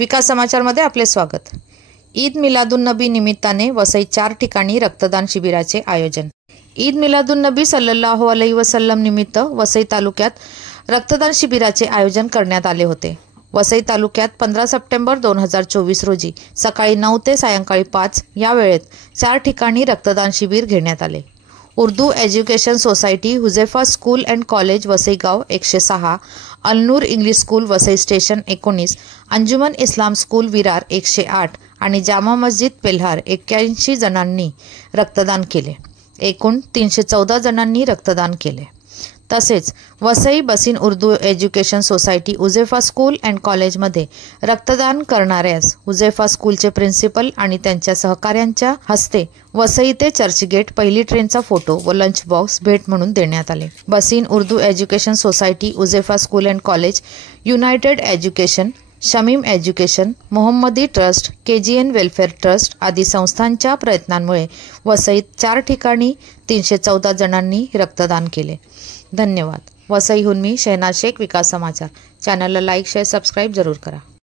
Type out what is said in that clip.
विकास समाचारमध्ये आपले स्वागत। ईद मिलादुन्नबी निमित्ताने वसई 4 ठिकाणी रक्तदान शिबिराचे आयोजन। ईद मिलादुन्नबी सल्लल्लाहु अलैहि वसल्लम निमित्त वसई तालुक्यात रक्तदान शिबिराचे आयोजन करण्यात आले होते। वसई तालुक्यात 15 सप्टेंबर 2024 रोजी सकाळी 9 ते सायंकाळी 5 या वेळेत 4 ठिकाणी रक्तदान शिबिर घेण्यात आले। Urdu education society Huzefa school and college Vasaigaon 106, Alnoor English school Vasai station 19, Anjuman Islam school Virar 108 आणि जामा मस्जिद पेल्हार 81 जणांनी रक्तदान केले। एकूण 314 जणांनी रक्तदान केले। तसेच Vasai Bassein Urdu education society Huzefa school and कॉलेजमध्ये रक्तदान करणाऱ्यास हुजेफा स्कूलचे प्रिन्सिपल आणि त्यांच्या सहकाऱ्यांच्या हस्ते वसई ते चर्चगेट पहिली ट्रेनचा फोटो व लंच बॉक्स भेट म्हणून देण्यात आले। Bassein Urdu education society Huzefa school and college, united education, Shamim education, Mohammadi trust, KGN welfare trust आदी संस्थांच्या प्रयत्नांमुळे वसईत 4 ठिकाणी 314 जणांनी रक्तदान केले। धन्यवाद। वसईहून मी शहनाज शेख, विकास समाचार। चॅनलला लाईक, शेअर, सबस्क्राईब जरूर करा।